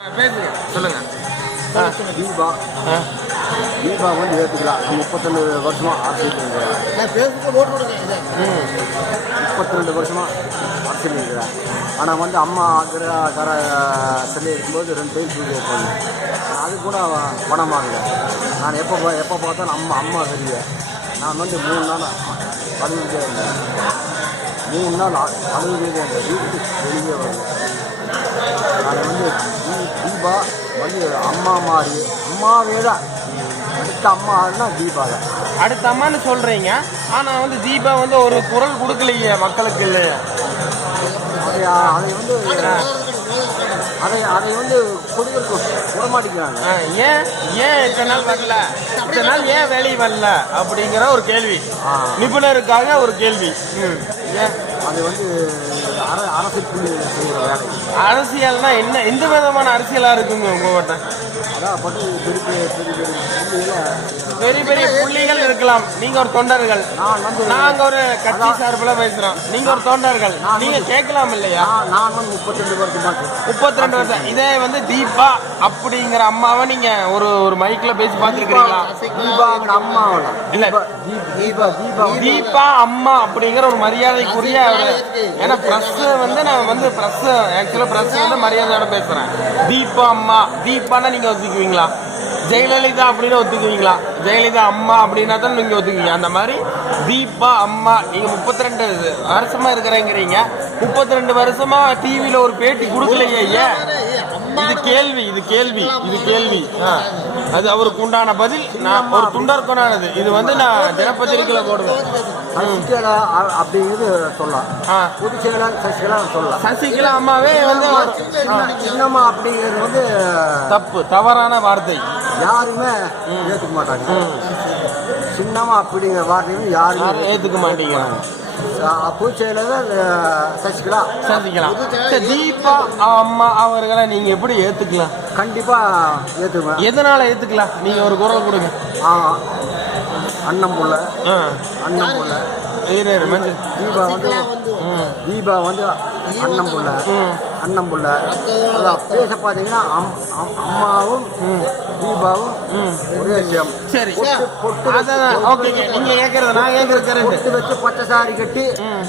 பேசுங்க, சொல்லுங்க. தீபா தீபா வந்து ஏற்றுக்கலாம். 32 வருஷமா அரசியல் இருக்கிறேன். 32 வருஷமா அரசியல் இருக்கிறேன். ஆனால் வந்து அம்மா கர சிலை இருக்கும்போது 2 டைம் சூரிய போனேன். அது கூட பணமாகல. நான் எப்போ பார்த்தாலும் அம்மா சரியா. நான் வந்து 3 நாள் அழுதுகிட்டே இருந்தேன். 3 நாள் அழுதுகிட்டே இருந்தேன். வீட்டுக்கு வெளியே வரல. நான் வந்து தீபா வந்து அம்மா மாதிரி அம்மாவே தான். அடுத்த அம்மானா தீபா தான். அடுத்த அம்மான்னு சொல்றீங்க, ஆனா வந்து தீபா வந்து ஒரு குரல் கொடுக்கலையே மக்களுக்கு இல்லையா? அதை வந்து கொடுக்க விட மாட்டேங்கிறாங்க. ஏன் இத்தனை நாள் வரல, இத்தனை நாள் ஏன் வேலையை வரல அப்படிங்கிற ஒரு கேள்வி, நிபுணருக்காக ஒரு கேள்வி. ஏன் அது வந்து அரசியல் புள்ளிகளை செய்கிற வேலை. அரசியல்னா என்ன, எந்த விதமான அரசியலா இருக்குங்க உங்ககிட்ட? அதான் பெரிய பெரிய புள்ளிகள் இருக்கலாம். நீங்க ஒரு தொண்டர்கள், நாங்க ஒரு கட்சி சார்பில் பேசுறோம். நீங்க ஒரு தொண்டர்கள், நீங்க கேட்கலாம் இல்லையா? நான் வந்து 32 வருஷம். இதே வந்து தீபா அப்படிங்கிற அம்மாவை நீங்க ஒரு மைக்ல பேசி பார்த்துருக்கீங்களா? இல்ல, தீபா அம்மா அப்படிங்கிற ஒரு மரியாதைக்குரிய ஒரு, ஏன்னா பிரஸ் வந்து நான் வந்து பிரஸ் ஆக்சுவலா பிரஸ் வந்து மரியாதையோட பேசுறேன். தீபா அம்மா, தீபான்னா நீங்க ஒத்துக்குவீங்களா? ஜெயலலிதா அப்படின்னு ஒத்துக்குவீங்களா? ஜெயலலிதா அம்மா அப்படின்னா தான் நீங்க ஒத்துக்குவீங்க. அந்த மாதிரி தீபா அம்மா, நீங்க 32 வருஷமா இருக்கிறேங்கிறீங்க. 32 வருஷமா டிவியில ஒரு பேட்டி கொடுக்கலையே. ஏன்? இது கேள்வி. அது அவருக்கு உண்டான பதில். நான் ஒரு துண்டர்கனானது இது வந்து நான் தினப்பத்திரிகையில போடுவேன். அப்படிங்கிறது சொல்லலாம். சசிகலா அம்மாவே வந்து சின்னம்மா அப்படிங்கிறது வந்து தவறான வார்த்தை. யாருமே ஏற்றுக்க மாட்டாங்க. சின்னம்மா அப்படிங்கிற வார்த்தையும் யாருமே ஏற்றுக்க மாட்டேங்கிறாங்க. பூச்செயலர் சசிகலா. தீபா அம்மா அவர்களை நீங்க எப்படி ஏத்துக்கலாம்? கண்டிப்பா ஏத்துக்குவேன். எதனால ஏத்துக்கலாம்? நீங்க ஒரு குரல் கொடுங்க. அண்ணன் புள்ள தீபா வந்து அண்ணன் புள்ள அதான் பேச பார்த்தீங்கன்னா அம்மாவும் தீபாவும் ஒரே விஷயம். சரி, நீங்க கேட்கறது நான் கேட்கறது பொட்டு வச்சு பச்சை சாரி கட்டி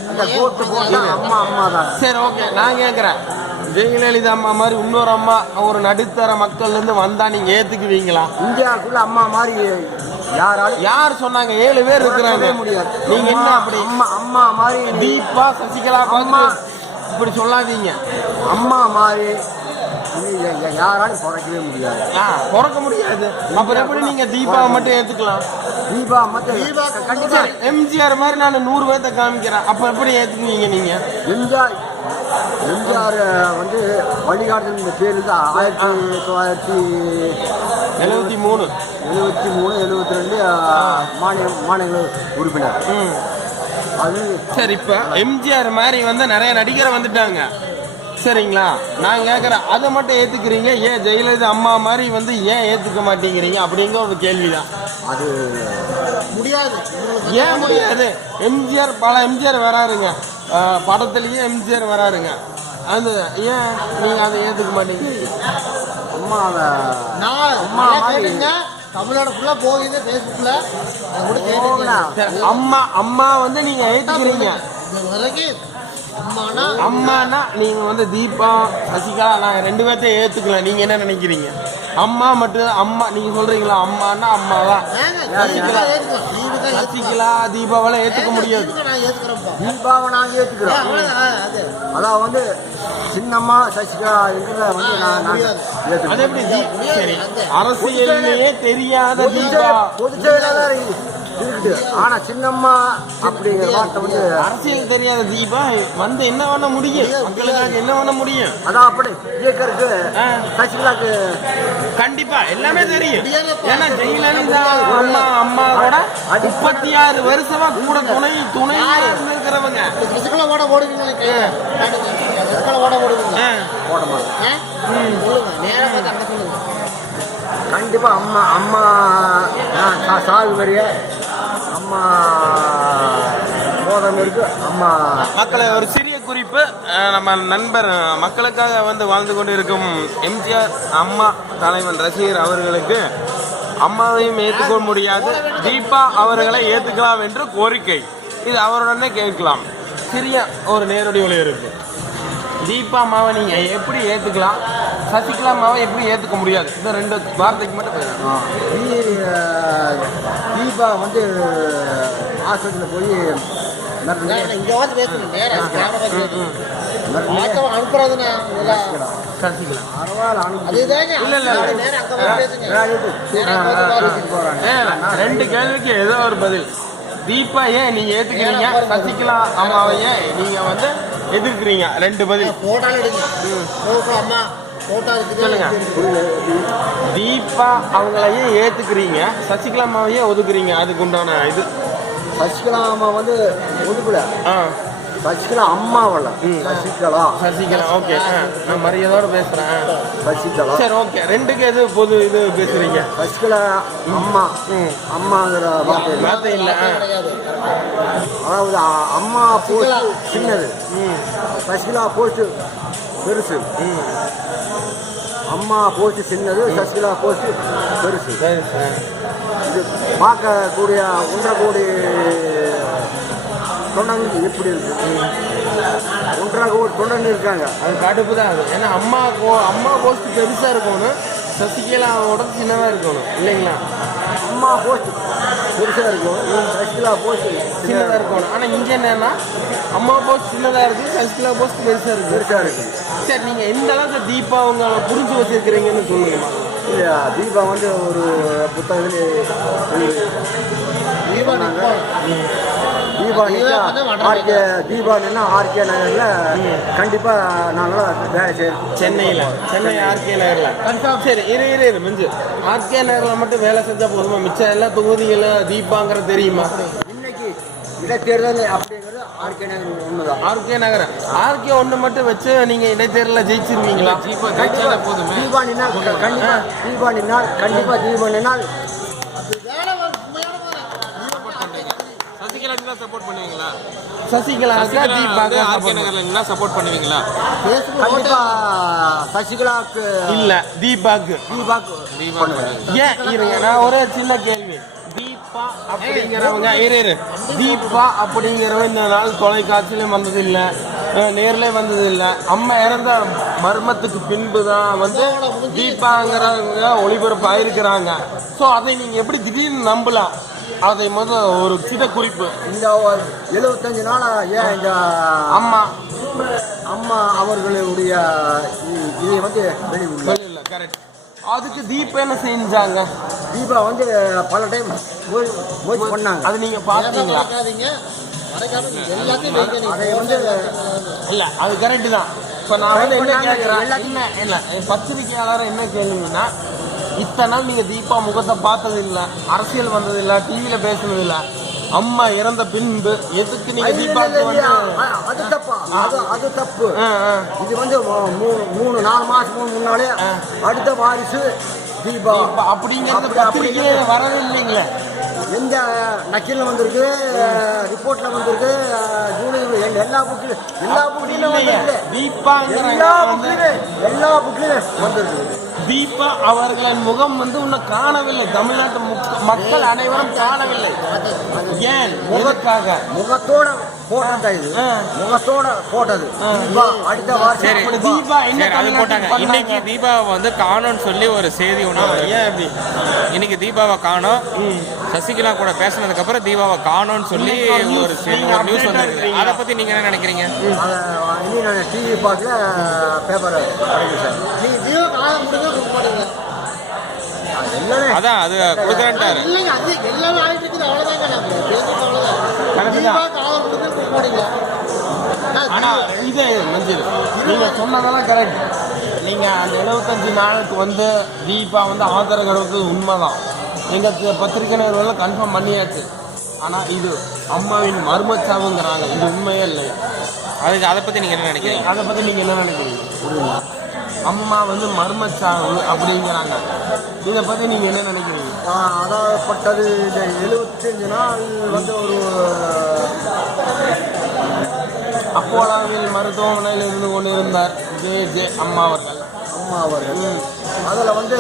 அந்த கோட்டு போட்டா அம்மா தான். சரி, ஓகே, நான் கேட்கறேன். ஜெயலலிதா அம்மா மாதிரி இன்னொரு அம்மா ஒரு நடுத்தர மக்கள்ல இருந்து வந்தா நீங்க ஏத்துக்குவீங்களா? இந்தியாவுக்குள்ள அம்மா மாதிரி யார் சொன்னாங்க? 7 பேர் இருக்கிறாங்க. முடியாது. நீங்க என்ன அப்படி அம்மா மாதிரி தீபா சசிகலா அம்மா இப்படி சொல்லாதீங்க. அம்மா மாதிரி யாராலும் பிறக்கவே முடியாது. பிறக்க முடியாது. அப்புறம் எப்படி நீங்க தீபாவை மட்டும் ஏத்துக்கலாம்? தீபா மட்டும் கண்டிப்பா. எம்ஜிஆர் மாதிரி நான் 100 பேர்த்த காமிக்கிறேன். அப்ப எப்படி ஏத்துக்குவீங்க நீங்க? எம்ஜிஆர் வந்து வழிகாட்டுதல் பேரு தான் 1973 72 மாநில உறுப்பினர். அது சரி, இப்ப எம்ஜிஆர் மாதிரி வந்து நிறைய நடிகரை வந்துட்டாங்க, சரிங்களா? நான் கேட்குறேன், அதை மட்டும் ஏற்றுக்கிறீங்க, ஏன் ஜெயலலிதா அம்மா மாதிரி வந்து ஏன் ஏற்றுக்க மாட்டேங்கிறீங்க அப்படிங்கிற ஒரு கேள்விதான். அது முடியாது. ஏன் முடியாது? பல எம்ஜிஆர் வராருங்க, படத்துலேயே எம்ஜிஆர் வராருங்க. அது ஏன் நீங்கள் அதை ஏற்றுக்க மாட்டேங்கிறீங்க? தமிழ்நாடு ஃபுல்லா போகுது ஃபேஸ்புக்ல. அம்மா வந்து நீங்க ஏத்துக்கிறீங்க. அம்மானா நீங்க வந்து தீபா சசிகலா நான் 2 பேர்த்தையும் ஏத்துக்கல. நீங்க என்ன நினைக்கிறீங்க? அம்மா மட்டும் அம்மா நீங்க சொல்றீங்களா? அம்மானா அம்மாதான். சசிகலா தீபாவெல்லாம் ஏத்துக்க முடியாது. தீபாவை நாங்க ஏத்துக்கிறோம். அதான் வந்து சின்னம்மா சசிகலா வந்து அது எப்படி? சரி, அரசியலே தெரியாத தீபா பொதுச் செயலாளர் இருக்குது. ஆனா சின்னம்மா அப்படிங்கிற வார்த்தை வந்து அரசியல் தெரியாத தீபா வந்து என்ன பண்ண முடியும்? மக்களுக்காக என்ன பண்ண முடியும்? அதான் அப்படி இயக்கருக்கு சசிகலாக்கு கண்டிப்பா எல்லாமே தெரியும். ஏன்னா ஜெயலலிதா அம்மா கூட 36 வருஷமா கூட துணையா இருக்கிறவங்க. கண்டிப்பா அம்மா சாகு வரைய அம்மா போதம் இருக்கு. அம்மா மக்களை ஒரு சிறிய குறிப்பு நம்ம நண்பர் மக்களுக்காக வந்து வாழ்ந்து கொண்டிருக்கும் எம்ஜிஆர் அம்மா தலைவன் ரசிகர் அவர்களுக்கு அம்மாவையும் ஏற்றுக்கொள்ள முடியாது, தீபா அவர்களை ஏற்றுக்கலாம் என்று கோரிக்கை. இது அவருடனே கேட்கலாம். சிறிய ஒரு நேரடி ஒளிபரப்பு. தீபா அம்மாவை நீங்கள் எப்படி ஏற்றுக்கலாம், சசிகலா அம்மாவை எப்படி ஏற்றுக்க முடியாது? இந்த 2 வார்த்தைக்கு மட்டும் பேசலாம். தீபா வந்து ஆஸ்பத்திரியில் போய் இங்க வந்து பேசணும் அனுப்புறதுன்னா சசிகலா அதுதாங்க இல்ல நேரம் அங்க வந்து பேசுங்க. போகிறாங்க. 2 கேள்விக்கு ஏதோ ஒரு பதில். தீபா ஏன் நீங்க ஏத்துக்கிறீங்க, சசிகலா அம்மாவை ஏன் நீங்க வந்து எதிர்க்கிறீங்க? 2 பதில். போட்டோ எடுங்க. போட்டோ அம்மா போட்டோ இருக்குது சொல்லுங்க. தீபா அவங்களையே ஏத்துக்கிறீங்க, சசிகலா அம்மாவையே ஒதுக்குறீங்க, அதுக்கு உண்டான இது. சசிகலா அம்மா வந்து ஒதுக்கல, சசிகலா அம்மாவல்ல, சசிகலா. ஓகே, நான் மரியாதையோட பேசுறேன். சசிகலா சரி, ஓகே. 2க்கு எது பொது இது பேசுறீங்க? சசிகலா அம்மா, அம்மாங்கிற வார்த்தை இல்ல. அதாவது அம்மா போஸ்ட் சின்னது, சசிகலா போஸ்ட் பெருசு. அம்மா போஸ்ட் சின்னது, சசிகலா போஸ்ட் பெருசு. இது பார்க்கக்கூடிய 1.5 கோடி தொண்டனுக்கு எப்படி இருக்கு? 1.5 கோடி தொண்டன் இருக்காங்க. அது கடுப்பு தான் அது. ஏன்னா அம்மா போஸ்ட் பெருசா இருக்கணும், சசிகலாவோட சின்னதா இருக்கணும் இல்லைங்களா? அம்மா போஸ்ட் பெருசா இருக்கும், சசிகலா போஸ்ட் சின்னதா இருக்கணும். ஆனா இங்க என்னன்னா அம்மா போஸ்ட் சின்னதா இருக்கு, சசிகலா போஸ்ட் பெருசா இருக்கு. சரி, நீங்க எந்த அளவுக்கு தீபா உங்களை புரிஞ்சு வச்சிருக்கிறீங்கன்னு சொல்லுங்கம்மா. இல்லையா, தீபா வந்து ஒரு புத்தகத்தில் தீபா நின்னா ஆர்கே நகரில் கண்டிப்பாக நாங்கள் வேலை செய்யணும். சென்னை ஆர்கே நகரில் கன்ஃபார்ம். சரி, இரு மிஞ்சு ஆர்கே நகரில் மட்டும் வேலை செஞ்சால் போதுமா? மிச்சம் எல்லா தொகுதிகளும் தீபாங்கிறது தெரியுமா? இன்னைக்கு இடைத்தேர்தல் அப்படிங்கிறது ஆர்கே நகர் ஒண்ணுதான். ஆர்கே 1 மட்டும் வச்சு நீங்க இடைத்தேர்தலில் ஜெயிச்சிருவீங்களா? தீபா நின்னால் கண்டிப்பாக சப்போர்ட் பண்ணுவீங்களா? சசிகலா சப்போர்ட் பண்ணுவீங்களா? கண்டிப்பா சசிகலாவுக்கு இல்ல, தீபாக்கு. ஏன் இருங்க, நான் ஒரு சின்ன கேள்வி. தீபா அப்படிங்கிறவங்க தீபா அப்படிங்கிறவங்க இந்த நாள் தொலைக்காட்சியிலும் வந்ததில்லை, நேர்ல வந்ததில்லை. அம்மா இறந்த மர்மத்துக்கு பின்பு தான் வந்து தீபாங்கிறவங்க ஒளிபரப்பு ஆயிருக்கிறாங்க. ஸோ அதை நீங்க எப்படி திடீர்னு நம்பலாம்? அதை முதல் ஒரு சித குறிப்பு. இந்த 75 நாளா ஏன் இந்த அம்மா அவர்களுடைய இதை வந்து வெளியில கரெக்ட். அதுக்கு தீபா என்ன செஞ்சாங்க? தீபா வந்து பல டைம் முயற்சி பண்ணாங்க. அது நீங்க பாத்தீங்களா? அதை வந்து இல்ல, அது கரெக்ட் தான். இப்ப நான் வந்து என்ன கேட்கிறேன், இல்ல பத்திரிகையாளர் என்ன கேளுங்கன்னா, இத்தனை நாள் நீங்க தீபா முகத்தை பார்த்தது இல்ல, அரசியல் வந்தது இல்ல, டிவியில பேசுனது இல்ல. அம்மா இறந்த பின்பு எதுக்கு நீங்க தீபாவுக்கு அது தப்பு. இது வந்து 3-4 மாசம் முன்னாலே அடுத்த வாரிசு தீபா அப்படிங்கிறது பத்திரிகை வரவே இல்லைங்களே. எந்த நக்கில வந்திருக்கு, ரிப்போர்ட்ல வந்திருக்கு, எல்லா புக்லையும் வந்திருக்கு. தீபா அவர்களின் முகம் வந்து இன்னும் காணவில்லை, தமிழ்நாட்டு மக்கள் அனைவரும் காணவில்லை. ஏன்? முகத்துக்காக முகத்தோட போட்டதா இது, முகத்தோட போட்டது. அடுத்த வாரம் தீபா என்ன போட்டாங்க. இன்னைக்கு தீபாவை வந்து காணோன்னு சொல்லி ஒரு செய்தி ஒன்று. ஏன் அப்படி? இன்னைக்கு தீபாவை காணோம், சசிகலா கூட பேசினதுக்கு அப்புறம் தீபாவை காணோன்னு சொல்லி ஒரு நியூஸ் வந்துருக்கு. அதை பத்தி நீங்க என்ன நினைக்கிறீங்க? டிவி பார்க்கல, பேப்பர் அதான் அது கொடுக்குறேன்ட்டாரு. ஆனா இது மஞ்சள் நீங்க சொன்னதெல்லாம் கரெக்ட். நீங்க அந்த 75 நாளுக்கு வந்து தீபா வந்து ஆதரவு கொடுத்தது உண்மைதான். எங்க பத்திரிகை நிறுவனம் கன்ஃபார்ம் பண்ணியாச்சு. ஆனா இது அம்மாவின் மர்மச்சாவுங்கிறாங்க, இது உண்மையே இல்லையா? அதை பத்தி நீங்க என்ன நினைக்கிறீங்க? அதை பத்தி நீங்க என்ன நினைக்கிறீங்க? அம்மா வந்து மர்மச்சாவு அப்படிங்கிறாங்க, இதை பத்தி நீங்க என்ன நினைக்கிறீங்க? அதாவப்பட்டது இந்த 75 நாள் வந்து ஒரு அப்போலாவில் மருத்துவமனையில் இருந்து கொண்டிருந்தார் ஜே அம்மா அவர்கள். அம்மா அவர்கள் அதில் வந்து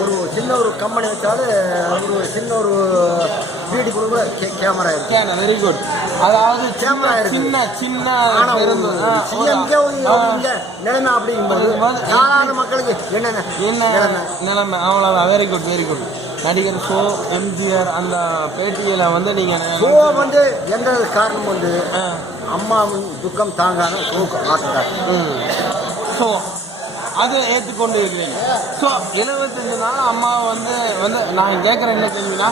ஒரு சின்ன ஒரு கம்பெனி வச்சாலும் ஒரு சின்ன ஒரு வீடு கூட கேமரா இருக்கு. Very good. அதாவது கேமரா இருக்கு. சின்ன சின்ன சிஎம்கே நிலைமை அப்படிங்கும்போது சாதாரண மக்களுக்கு என்ன நிலைமை அவ்வளோதான். Very good very good. நடிகர் ஷோ எம்ஜிஆர் அந்த பேட்டியில் வந்து நீங்கள் ஷோ வந்து எந்த காரணம் வந்து அம்மாவின் துக்கம் தாங்காத ஷோக்கு ஆட்டுறாரு. ஸோ அது ஏற்றுக்கொண்டு இருக்கிறீங்க. ஸோ 75 நாள் அம்மா வந்து நான் கேட்குறேன் என்ன கேள்வினா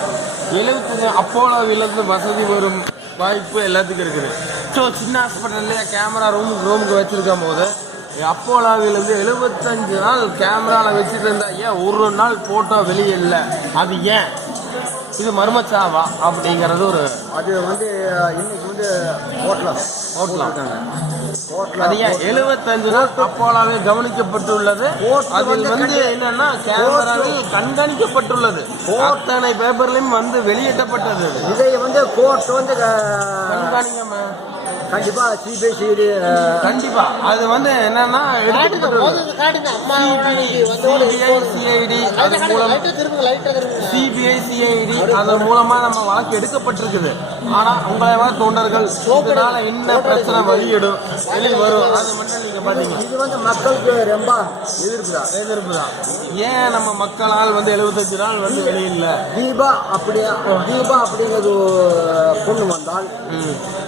75 அப்போலோவிலிருந்து வசதி வரும் வாய்ப்பு எல்லாத்துக்கும் இருக்குது. ஸோ சின்ன ஹாஸ்பிட்டல்லையே கேமரா ரூமுக்கு வச்சுருக்கும் போது அப்போலாவிலிருந்து 75 நாள் கேமராவில் வச்சுட்டு இருந்தா ஏன் ஒரு நாள் ஃபோட்டோ வெளியே இல்லை? அது ஏன்? இது மர்மச்சாவா அப்படிங்கிறது ஒரு அது வந்து இன்னைக்கு வந்து ஹோட்டலாங்க. அது ஏன் 75 நாள் அப்போலாவே கவனிக்கப்பட்டுள்ளது. அதில் வந்து என்னன்னா கேமராவில் கண்காணிக்கப்பட்டுள்ளது. அத்தனை பேப்பர்லையும் வந்து வெளியிட்டப்பட்டது. இதை வந்து கோர்ட் வந்து கண்காணிக்காம கண்டிப்பா சிபிஐ கண்டிப்பா அது வந்து என்னன்னா சிபிஐ சிஐடி அதன் மூலமா நம்ம வழக்கு எடுக்கப்பட்டிருக்குது. ஆனா உங்களை தொண்டர்கள் இதனால என்ன பிரச்சனை வெளியிடும் வரும் அது மட்டும் நீங்க பாத்தீங்க. இது வந்து மக்களுக்கு ரொம்ப எதிர்ப்புதான். ஏன் நம்ம மக்களால் வந்து 75 நாள் வந்து வெளியில்ல தீபா அப்படிங்கிறது கொண்டு வந்தால்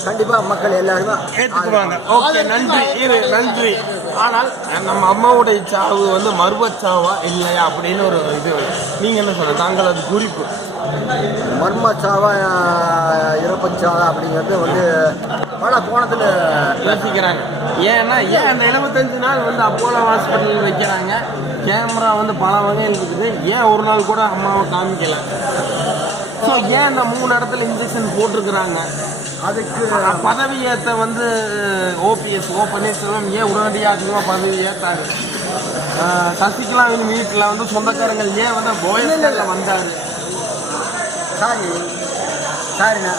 கண்டிப்பா மக்கள் எல்லாருமே ஏற்றுக்குவாங்க. ஓகே நன்றி. ஆனால் நம்ம அம்மாவுடைய சாவு வந்து மர்மச்சாவா இல்லையா அப்படின்னு ஒரு இது நீங்க என்ன சொல்ற? தாங்கள் அது குறிப்பு மர்மச்சாவா இறப்பச்சாவா அப்படிங்கிறது வந்து பல கோணத்தில் யோசிக்கிறாங்க. ஏன்னா ஏன் அந்த 75 நாள் வந்து அப்போலோ ஹாஸ்பிட்டல் வைக்கிறாங்க? கேமரா வந்து பல வகையில் இருக்குது. ஏன் ஒரு நாள் கூட அம்மாவை காமிக்கல? ஸோ ஏன் இந்த 3 இடத்துல இன்ஜெக்ஷன் போட்டிருக்கிறாங்க? அதுக்கு பதவி ஏற்ற வந்து ஓபிஎஸ் பன்னீர்செல்வம் ஏன் உடனடியாக பதவி ஏற்றாரு? சசிகலாவின் வீட்டில் வந்து சொந்தக்காரங்கள் ஏன் வந்து போயஸ்ல வந்தார்? சாரிண்ணா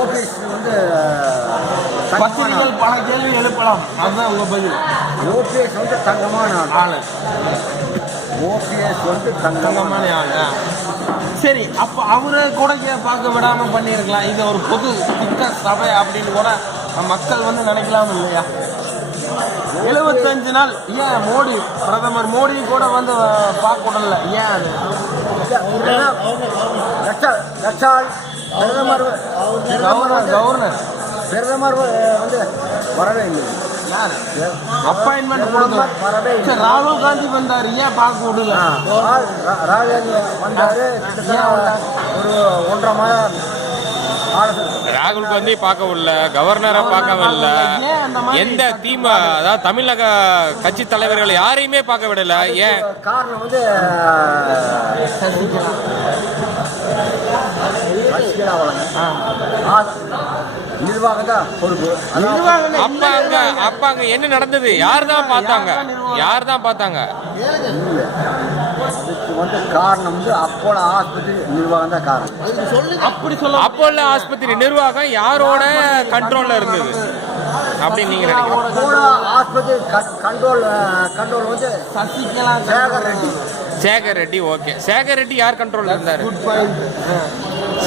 ஓபிஎஸ் வந்து பத்திரிகைகள் பல கேள்வி எழுப்பலாம். அதுதான் உங்க பதில். ஓபிஎஸ் வந்து தங்கமான ஆள். ஓபிஎஸ் வந்து தங்கமான ஆள். சரி, அப்போ அவரை கூட பார்க்க விடாம பண்ணியிருக்கலாம். இது ஒரு பொது திட்ட சபை அப்படின்னு கூட மக்கள் வந்து நினைக்கலாம் இல்லையா? 75 நாள் ஏன் பிரதமர் மோடி கூட வந்து பார்க்க விடல? ஏன் அது பிரதமர் வந்து வரவே இல்லை. அப்பாயின்மெண்ட் வரவே இல்லை. ராகுல் காந்தி வந்தார், ஏன் பார்க்க விடல? ராகுல் காந்தி வந்தாரு ஒரு 1.5 மாதம். ராகுல் காந்தி பார்க்கவில்லை, கவர்னரை பார்க்கவில்லை, எந்த அதாவது தமிழக கட்சி தலைவர்கள் யாரையுமே பார்க்க விடல. ஏன் காரணம் வந்து நிர்வாகம் தான் பொறுப்பு. அப்ப அங்க என்ன நடந்தது? யார் தான் பார்த்தாங்க? அதுக்கு வந்து காரணம் வந்து அப்போலோ ஆஸ்பத்திரி நிர்வாகம் தான் காரணம். அப்படி சொல்ல அப்போலோ ஆஸ்பத்திரி நிர்வாகம் யாரோட கண்ட்ரோல்ல இருந்தது அப்படின்னு நீங்க நினைக்கிறீங்க? அப்போலோ ஆஸ்பத்திரி கண்ட்ரோல் வந்து சசிகலா சேகர் ரெட்டி. ஓகே, சேகர் ரெட்டி யார் கண்ட்ரோல்ல இருந்தாரு? Good point.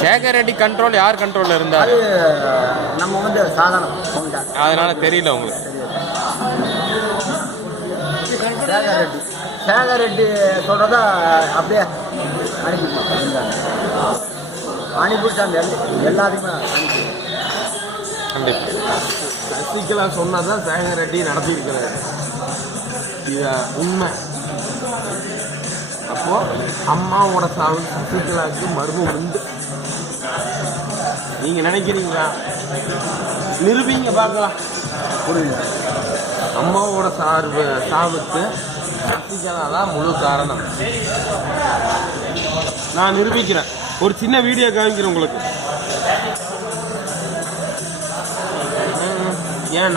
Sekar Reddy control யார் கண்ட்ரோல்ல இருந்தாரு? நம்ம வந்து சாதாரண அதனால தெரியல உங்களுக்கு. சேகர் ரெட்டி சொல்றதா அப்படியே அனுப்பிட்டாங்க எல்லாத்துக்குமே. சசிகலா சொன்னதான் சேகர் ரெட்டி நடத்தியிருக்கிறாரு. இது உண்மை. அப்போ அம்மாவோட சாவு சசிகலாவுக்கு மர்மம் உண்டு. நீங்க நினைக்கிறீங்களா? நிரூபிங்க பார்க்கலாம். புரியல. அம்மாவோட சாவுக்கு சசிகலா தான் முழு காரணம். நான் நிரூபிக்கிறேன். ஒரு சின்ன வீடியோ காமிக்கிறேன் உங்களுக்கு. ஏன்